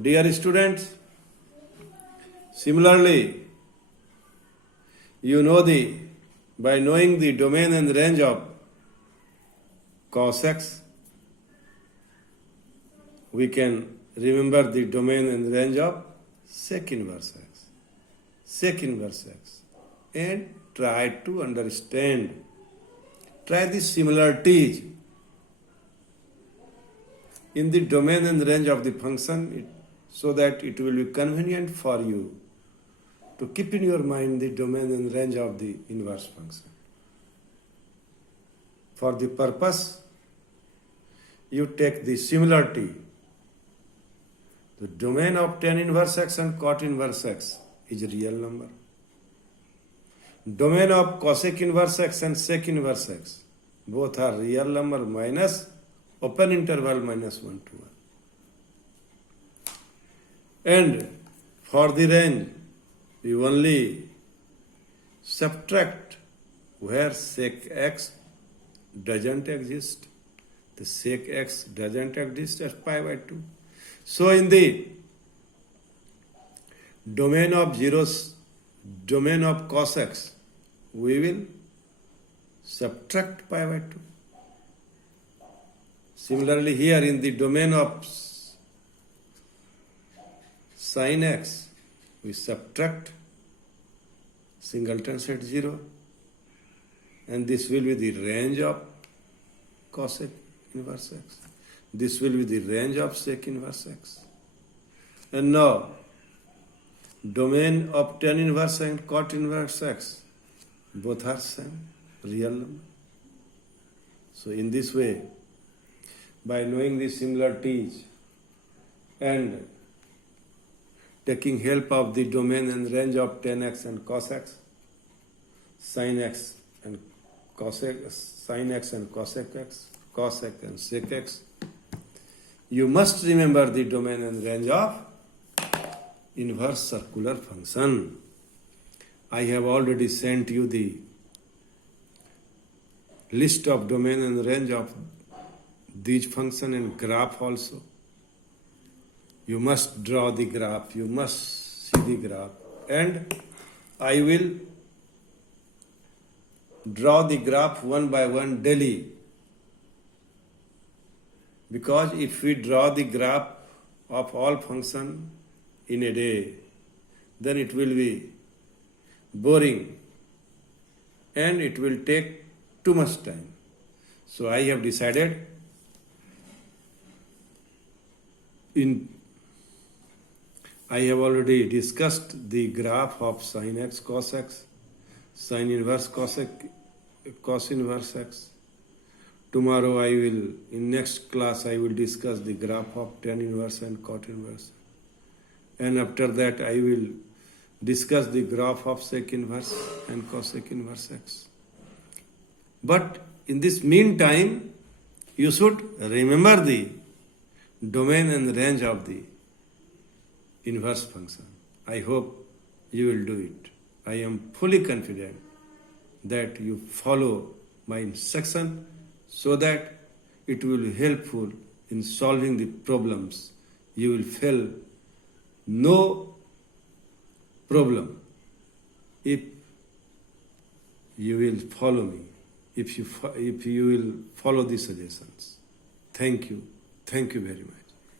Dear students, similarly, by knowing the domain and range of cos x, we can remember the domain and range of sec inverse x, and try to understand, try the similarities in the domain and range of the function so that it will be convenient for you to keep in your mind the domain and range of the inverse function. For the purpose, you take the similarity. The domain of tan inverse x and cot inverse x is a real number. Domain of cosec inverse x and sec inverse x, both are real number minus open interval minus 1 to 1. And for the range, we only subtract where sec x doesn't exist. The sec x doesn't exist as pi by 2. So in the domain of cos x, we will subtract pi by 2. Similarly, here in the domain of sin x, we subtract singleton set 0, and this will be the range of cosec inverse x. This will be the range of sec inverse x. And now, domain of tan inverse and cot inverse x, both are same, real number. So in this way, by knowing the similarities and taking help of the domain and range of tan x and cos x, sin x and cosec, sin x and cosec x, cosec and sec x, you must remember the domain and range of inverse circular function. I have already sent you the list of domain and range of these function and graph also. You must draw the graph, you must see the graph, and I will draw the graph one by one daily. Because if we draw the graph of all function in a day, then it will be boring and it will take too much time. So I have decided I have already discussed the graph of sin x cos x, sin inverse cos inverse x. Tomorrow in next class I will discuss the graph of tan inverse and cot inverse. And after that I will discuss the graph of sec inverse and cosec inverse x. But in this meantime, you should remember the domain and range of the inverse function. I hope you will do it. I am fully confident that you follow my instruction so that it will be helpful in solving the problems. You will feel no problem if you will follow me, if you will follow the suggestions. Thank you very much.